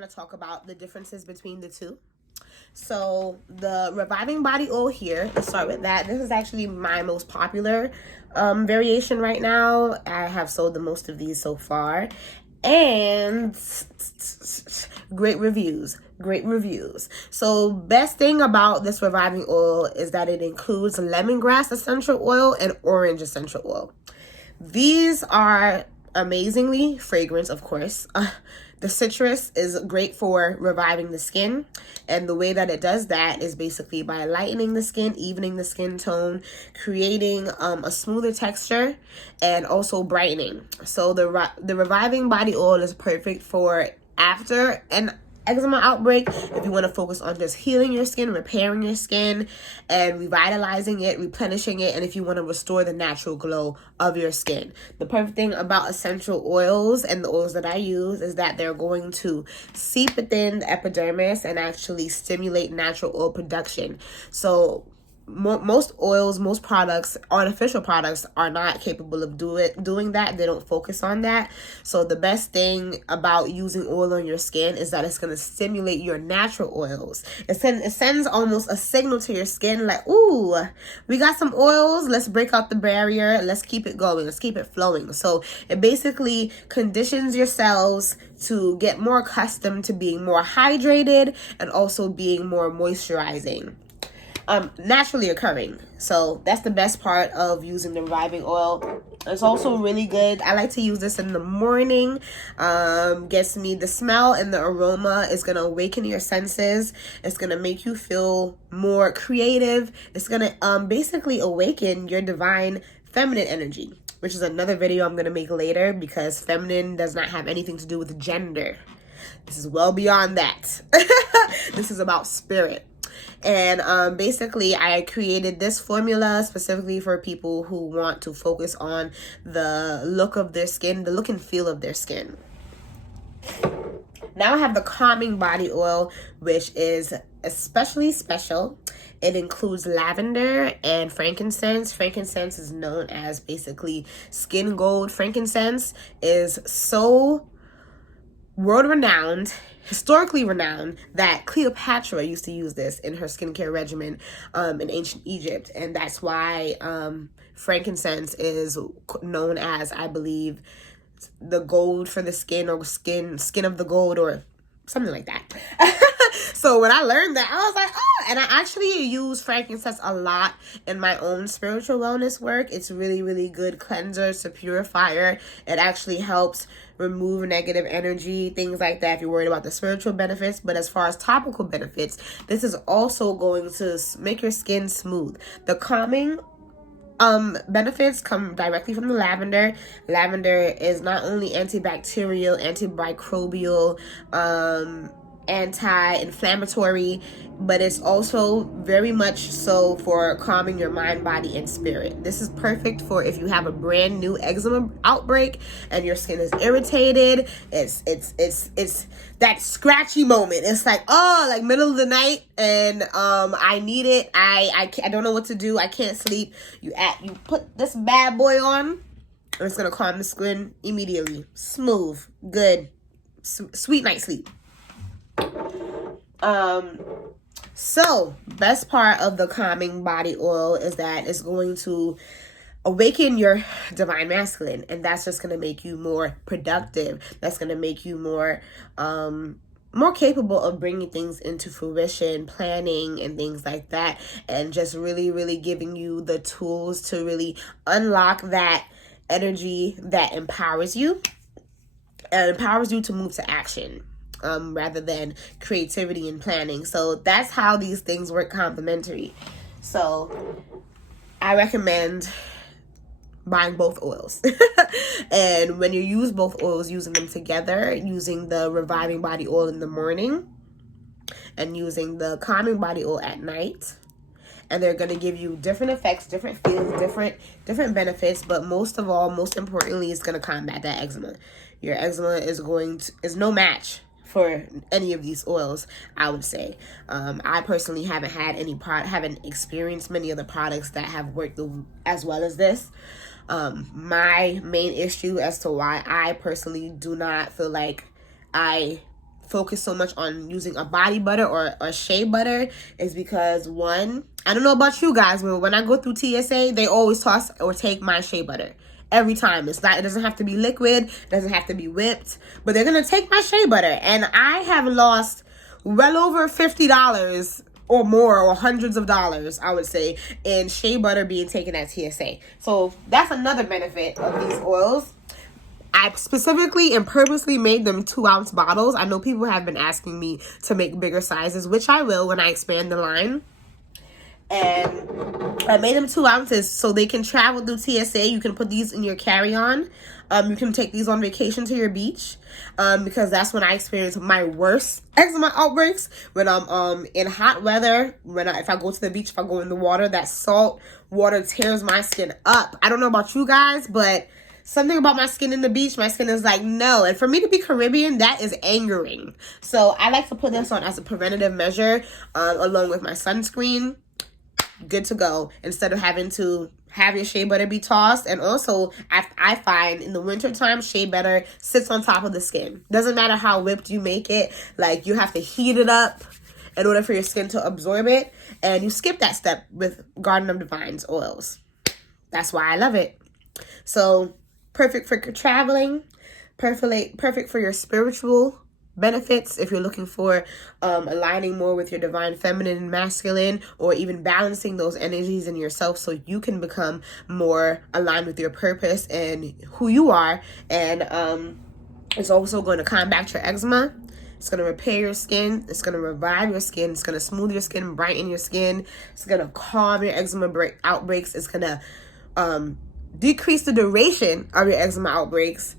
want to talk about the differences between the two. So the Reviving Body Oil here, let's start with that. This is actually my most popular variation right now. I have sold the most of these so far. And great reviews. So best thing about this Reviving Oil is that it includes lemongrass essential oil and orange essential oil. These are amazingly fragrant, of course. The citrus is great for reviving the skin, and the way that it does that is basically by lightening the skin, evening the skin tone, creating a smoother texture, and also brightening. So the Reviving Body Oil is perfect for after an eczema outbreak, if you want to focus on just healing your skin, repairing your skin, and revitalizing it, replenishing it, and if you want to restore the natural glow of your skin. The perfect thing about essential oils and the oils that I use is that they're going to seep within the epidermis and actually stimulate natural oil production. So most oils, most products, artificial products, are not capable of doing that. They don't focus on that. So the best thing about using oil on your skin is that it's going to stimulate your natural oils. It sends almost a signal to your skin like, ooh, we got some oils. Let's break out the barrier. Let's keep it going. Let's keep it flowing. So it basically conditions your cells to get more accustomed to being more hydrated and also being more moisturizing. Naturally occurring. So that's the best part of using the Reviving Oil. It's also really good. I like to use this in the morning. Gets me the smell and the aroma is going to awaken your senses. It's going to make you feel more creative. It's going to basically awaken your divine feminine energy, which is another video I'm going to make later, because feminine does not have anything to do with gender. This is well beyond that. This is about spirit. And basically, I created this formula specifically for people who want to focus on the look of their skin, the look and feel of their skin. Now I have the Calming Body Oil, which is especially special. It includes lavender and frankincense. Frankincense is known as basically skin gold. Frankincense is so world-renowned, historically renowned, that Cleopatra used to use this in her skincare regimen in ancient Egypt. And that's why frankincense is known as, I believe, the gold for the skin, or skin of the gold, or something like that. So when I learned that, I was like, oh, and I actually use frankincense a lot in my own spiritual wellness work. It's really, really good cleanser, it's a purifier. It actually helps remove negative energy, things like that, if you're worried about the spiritual benefits. But as far as topical benefits, this is also going to make your skin smooth. The calming benefits come directly from the lavender. Lavender is not only antibacterial, antimicrobial, anti-inflammatory, but it's also very much so for calming your mind, body, and spirit. This is perfect for if you have a brand new eczema outbreak and your skin is irritated. It's that scratchy moment. It's like, oh, like middle of the night, and I need it. I don't know what to do. I can't sleep. You put this bad boy on, and it's gonna calm the skin immediately. Smooth, good, sweet night sleep. So best part of the Calming Body Oil is that it's going to awaken your divine masculine, and that's just going to make you more productive. That's going to make you more capable of bringing things into fruition, planning and things like that, and just really, really giving you the tools to really unlock that energy that empowers you and empowers you to move to action. Rather than creativity and planning. So that's how these things work complementary. So I recommend buying both oils. And when you use both oils, using them together, using the Reviving Body Oil in the morning and using the Calming Body Oil at night. And they're going to give you different effects, different feelings, different benefits, but most importantly, it's going to combat that eczema. Your eczema is no match for any of these oils, I would say. I personally haven't experienced many of the products that have worked as well as this. My main issue as to why I personally do not feel like I focus so much on using a body butter or shea butter is because, one, I don't know about you guys, but when I go through TSA, they always toss or take my shea butter. Every time. It doesn't have to be liquid, it doesn't have to be whipped, but they're gonna take my shea butter. And I have lost well over $50 or more, or hundreds of dollars, I would say, in shea butter being taken at TSA. So that's another benefit of these oils. I specifically and purposely made them 2-ounce bottles. I know people have been asking me to make bigger sizes, which I will when I expand the line. And I made them 2 ounces so they can travel through TSA. You can put these in your carry-on. You can take these on vacation to your beach, because that's when I experience my worst eczema outbreaks, when I'm in hot weather. If I go to the beach, if I go in the water, that salt water tears my skin up. I don't know about you guys, but something about my skin in the beach, my skin is like, no. And for me to be Caribbean, that is angering. So I like to put this on as a preventative measure, along with my sunscreen. Good to go, instead of having to have your shea butter be tossed. And also, I find in the wintertime, shea butter sits on top of the skin. Doesn't matter how whipped you make it. Like, you have to heat it up in order for your skin to absorb it. And you skip that step with Garden of Divine's oils. That's why I love it. So, perfect for traveling. Perfect for your spiritual benefits if you're looking for aligning more with your divine feminine and masculine, or even balancing those energies in yourself so you can become more aligned with your purpose and who you are. And it's also going to combat your eczema. It's going to repair your skin. It's going to revive your skin. It's going to smooth your skin, brighten your skin. It's going to calm your eczema outbreaks. It's going to decrease the duration of your eczema outbreaks.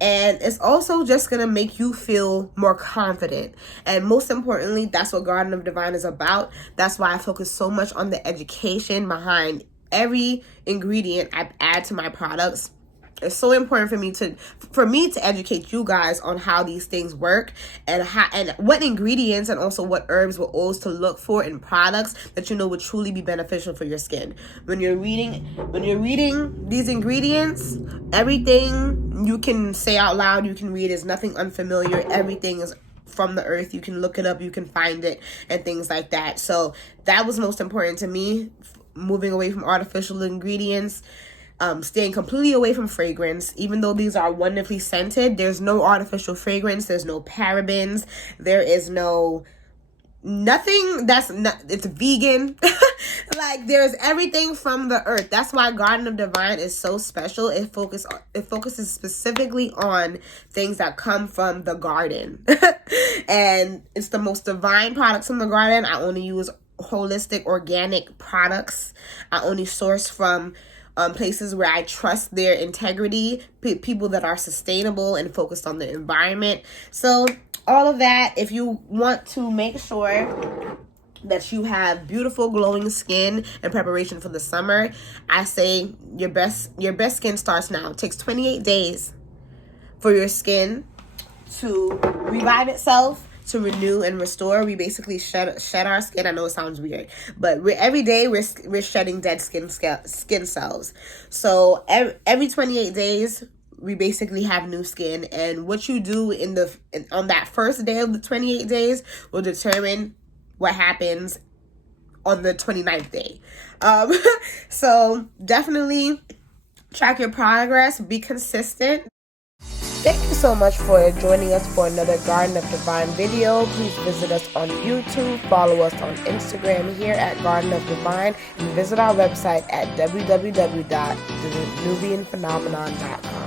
And it's also just going to make you feel more confident. And most importantly, that's what Garden of Divine is about. That's why I focus so much on the education behind every ingredient I add to my products. It's so important for me to educate you guys on how these things work, and what ingredients and also what herbs, what oils to look for in products that you know would truly be beneficial for your skin. When you're reading these ingredients, everything you can say out loud, you can read, is nothing unfamiliar. Everything is from the earth. You can look it up, you can find it, and things like that. So that was most important to me, moving away from artificial ingredients. Staying completely away from fragrance. Even though these are wonderfully scented, there's no artificial fragrance, there's no parabens, there is nothing it's vegan. Like, there's everything from the earth. That's why Garden of Divine is so special. It focuses specifically on things that come from the garden. And it's the most divine products from the garden. I only use holistic organic products. I only source from places where I trust their integrity, people that are sustainable and focused on the environment. So all of that, if you want to make sure that you have beautiful glowing skin in preparation for the summer, I say your best skin starts now. It takes 28 days for your skin to revive itself, to renew and restore. We basically shed our skin. I know it sounds weird, but every day we're shedding dead skin cells. So every 28 days we basically have new skin, and what you do on that first day of the 28 days will determine what happens on the 29th day. So definitely track your progress, be consistent. Thank you so much for joining us for another Garden of Divine video. Please visit us on YouTube, follow us on Instagram here at Garden of Divine, and visit our website at www.thenubianphenomenon.com.